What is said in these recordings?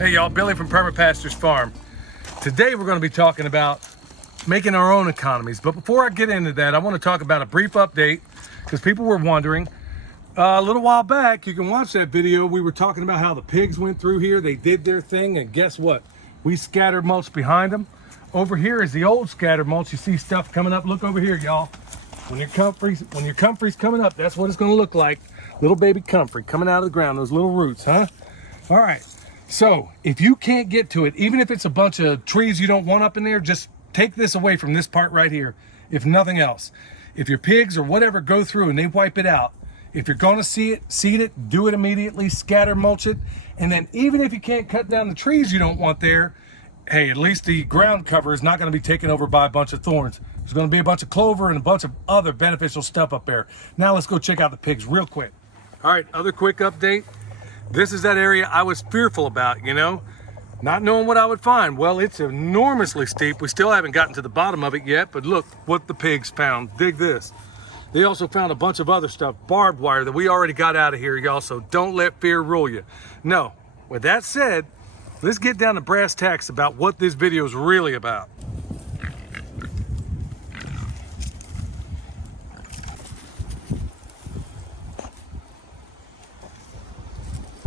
Hey y'all, Billy from Perma Pastures Farm. Today we're going to be talking about making our own economies. But before I get into that, I want to talk about a brief update because people were wondering. A little while back, you can watch that video, we were talking about how the pigs went through here. They did their thing, and guess what? We scattered mulch behind them. Over here is the old scattered mulch. You see stuff coming up. Look over here, y'all. When your comfrey's coming up, that's what it's going to look like. Little baby comfrey coming out of the ground, those little roots, huh? All right. So if you can't get to it, even if it's a bunch of trees you don't want up in there, just take this away from this part right here, if nothing else. If your pigs or whatever go through and they wipe it out, if you're going to seed it, do it immediately, scatter mulch it. And then even if you can't cut down the trees you don't want there, hey, at least the ground cover is not going to be taken over by a bunch of thorns. There's going to be a bunch of clover and a bunch of other beneficial stuff up there. Now let's go check out the pigs real quick. All right, other quick update. This is that area I was fearful about, you know, not knowing what I would find. Well, it's enormously steep. We still haven't gotten to the bottom of it yet, but look what the pigs found. Dig this. They also found a bunch of other stuff, barbed wire that we already got out of here, y'all, so don't let fear rule you. No, with that said, let's get down to brass tacks about what this video is really about.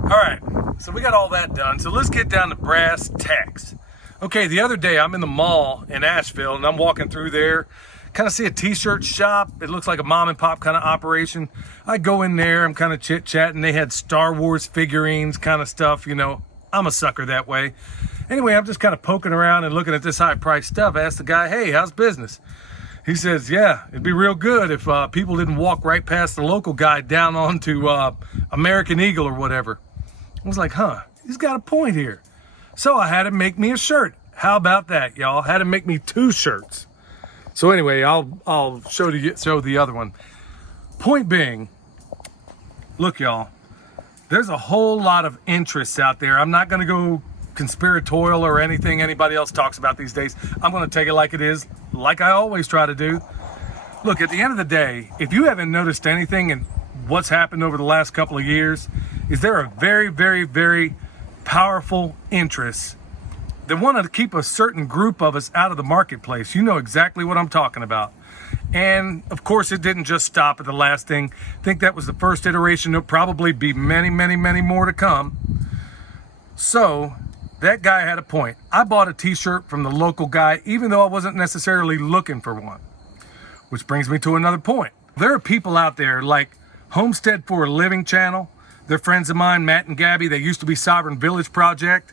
All right, so we got all that done. So let's get down to brass tacks. Okay, the other day I'm in the mall in Asheville and I'm walking through there, kind of see a t-shirt shop. It looks like a mom and pop kind of operation. I go in there, I'm kind of chit-chatting. They had Star Wars figurines kind of stuff, you know. I'm a sucker that way. Anyway, I'm just kind of poking around and looking at this high-priced stuff. I asked the guy, hey, how's business? He says, yeah, it'd be real good if people didn't walk right past the local guy down onto American Eagle or whatever. I was like, huh, he's got a point here. So I had him make me a shirt. How about that, y'all? Had him make me 2 shirts. So anyway, I'll show the other one. Point being, look, y'all, there's a whole lot of interests out there. I'm not going to go conspiratorial or anything anybody else talks about these days. I'm going to take it like it is, like I always try to do. Look, at the end of the day, if you haven't noticed anything in what's happened over the last couple of years, is there a very, very, very powerful interest that want to keep a certain group of us out of the marketplace. You know exactly what I'm talking about. And of course, it didn't just stop at the last thing. I think that was the first iteration. There'll probably be many, many, many more to come. So that guy had a point. I bought a t-shirt from the local guy, even though I wasn't necessarily looking for one. Which brings me to another point. There are people out there like Homestead for a Living channel. They're friends of mine, Matt and Gabby. They used to be Sovereign Village Project,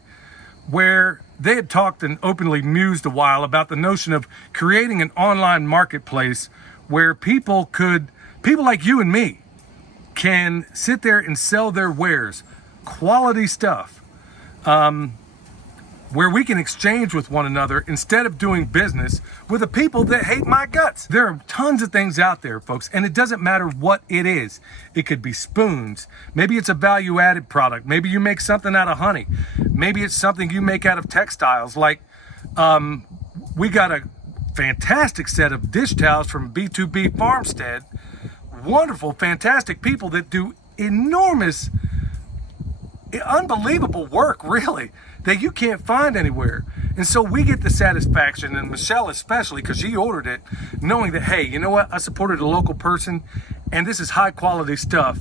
where they had talked and openly mused a while about the notion of creating an online marketplace where people like you and me can sit there and sell their wares, quality stuff, where we can exchange with one another instead of doing business with the people that hate my guts. There are tons of things out there, folks, and it doesn't matter what it is. It could be spoons. Maybe it's a value-added product. Maybe you make something out of honey. Maybe it's something you make out of textiles. Like, we got a fantastic set of dish towels from B2B Farmstead. Wonderful, fantastic people that do enormous, unbelievable work, really, that you can't find anywhere. And so we get the satisfaction, and Michelle especially, because she ordered it, knowing that, hey, you know what, I supported a local person, and this is high quality stuff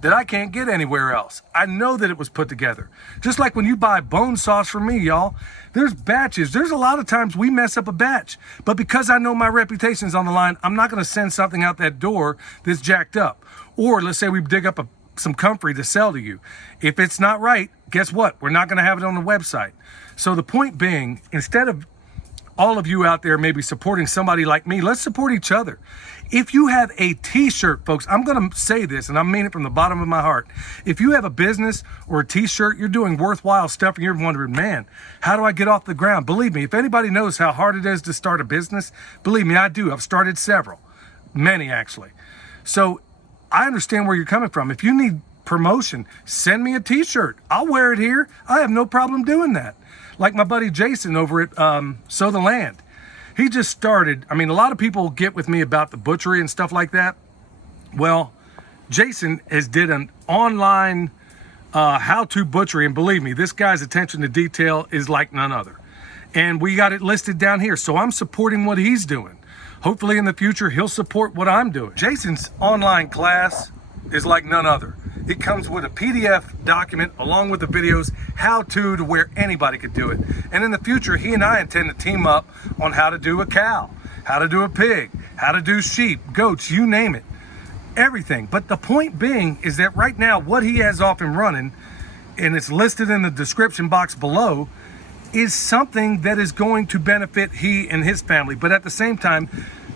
that I can't get anywhere else. I know that it was put together. Just like when you buy bone sauce from me, y'all, there's batches. There's a lot of times we mess up a batch, but because I know my reputation's on the line, I'm not gonna send something out that door that's jacked up. Or let's say we dig up some comfrey to sell to you. If it's not right, guess what? We're not going to have it on the website. So the point being, instead of all of you out there maybe supporting somebody like me, let's support each other. If you have a t-shirt, folks, I'm going to say this, and I mean it from the bottom of my heart. If you have a business or a t-shirt, you're doing worthwhile stuff and you're wondering, man, how do I get off the ground? Believe me, if anybody knows how hard it is to start a business, believe me, I do. I've started several, many actually. So I understand where you're coming from. If you need promotion, send me a t-shirt. I'll wear it here. I have no problem doing that. Like my buddy Jason over at Sow the Land. He just started. I mean, a lot of people get with me about the butchery and stuff like that. Well, Jason did an online how-to butchery. And believe me, this guy's attention to detail is like none other. And we got it listed down here. So I'm supporting what he's doing. Hopefully in the future, he'll support what I'm doing. Jason's online class is like none other. It comes with a PDF document along with the videos, how-to where anybody could do it. And in the future, he and I intend to team up on how to do a cow, how to do a pig, how to do sheep, goats, you name it, everything. But the point being is that right now, what he has off and running, and it's listed in the description box below, is something that is going to benefit he and his family, but at the same time,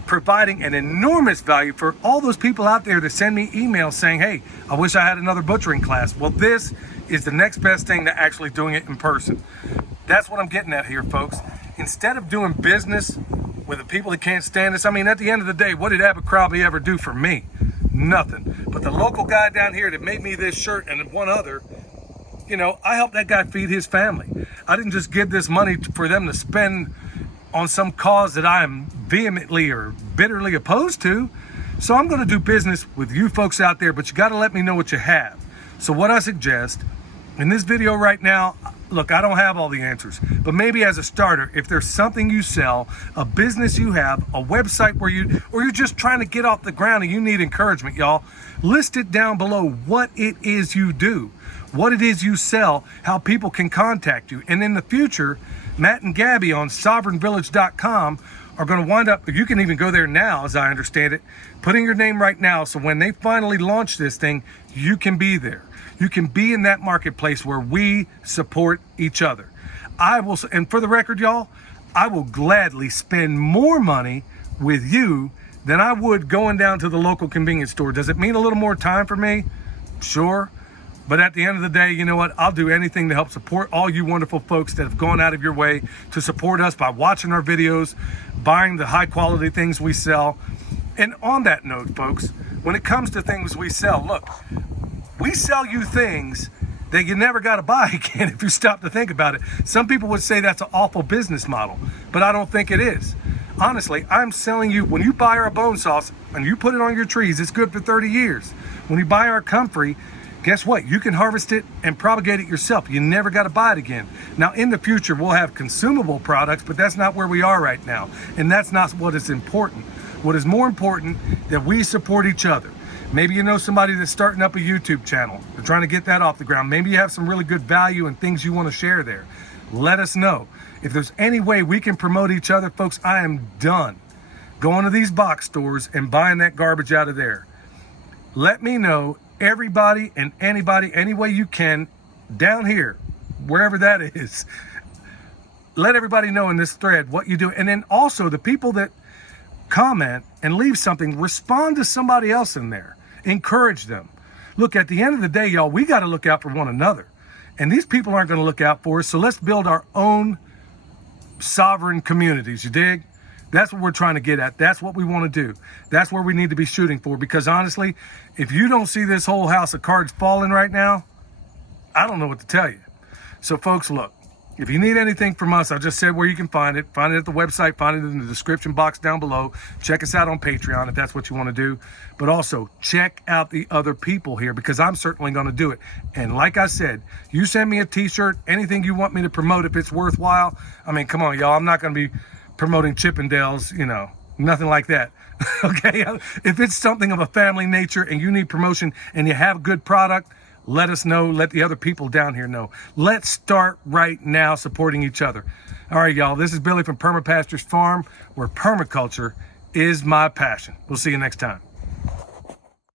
providing an enormous value for all those people out there that send me emails saying, hey, I wish I had another butchering class. Well, this is the next best thing to actually doing it in person. That's what I'm getting at here, folks. Instead of doing business with the people that can't stand us, I mean, at the end of the day, what did Abercrombie ever do for me? Nothing. But the local guy down here that made me this shirt and one other, you know, I helped that guy feed his family. I didn't just give this money for them to spend on some cause that I am vehemently or bitterly opposed to. So I'm going to do business with you folks out there, but you got to let me know what you have. So what I suggest in this video right now, look, I don't have all the answers, but maybe as a starter, if there's something you sell, a business you have, a website where you're just trying to get off the ground and you need encouragement, y'all, list it down below what it is you do, what it is you sell, how people can contact you. And in the future, Matt and Gabby on sovereignvillage.com are going to wind up, you can even go there now, as I understand it, putting your name right now. So when they finally launch this thing, you can be there. You can be in that marketplace where we support each other. I will, and for the record, y'all, I will gladly spend more money with you than I would going down to the local convenience store. Does it mean a little more time for me? Sure. But at the end of the day, you know what? I'll do anything to help support all you wonderful folks that have gone out of your way to support us by watching our videos, buying the high quality things we sell. And on that note, folks, when it comes to things we sell, look, we sell you things that you never got to buy again if you stop to think about it. Some people would say that's an awful business model, but I don't think it is. Honestly, I'm selling you, when you buy our bone sauce and you put it on your trees, it's good for 30 years. When you buy our comfrey, guess what? You can harvest it and propagate it yourself. You never got to buy it again. Now, in the future, we'll have consumable products, but that's not where we are right now. And that's not what is important. What is more important, that we support each other. Maybe you know somebody that's starting up a YouTube channel. They're trying to get that off the ground. Maybe you have some really good value and things you want to share there. Let us know. If there's any way we can promote each other, folks, I am done going to these box stores and buying that garbage out of there. Let me know, everybody and anybody, any way you can, down here, wherever that is. Let everybody know in this thread what you do. And then also the people that comment and leave something, respond to somebody else in there. Encourage them. Look, at the end of the day, y'all, we got to look out for one another. And these people aren't going to look out for us. So let's build our own sovereign communities. You dig? That's what we're trying to get at. That's what we want to do. That's where we need to be shooting for. Because honestly, if you don't see this whole house of cards falling right now, I don't know what to tell you. So folks, look, if you need anything from us, I just said where you can find it. Find it at the website. Find it in the description box down below. Check us out on Patreon if that's what you want to do. But also check out the other people here, because I'm certainly going to do it. And like I said, you send me a t-shirt, anything you want me to promote if it's worthwhile. I mean, come on, y'all. I'm not going to be promoting Chippendales, you know, nothing like that. Okay? If it's something of a family nature and you need promotion and you have good product, let us know. Let the other people down here know. Let's start right now supporting each other. All right, y'all. This is Billy from Perma Pastures Farm, where permaculture is my passion. We'll see you next time.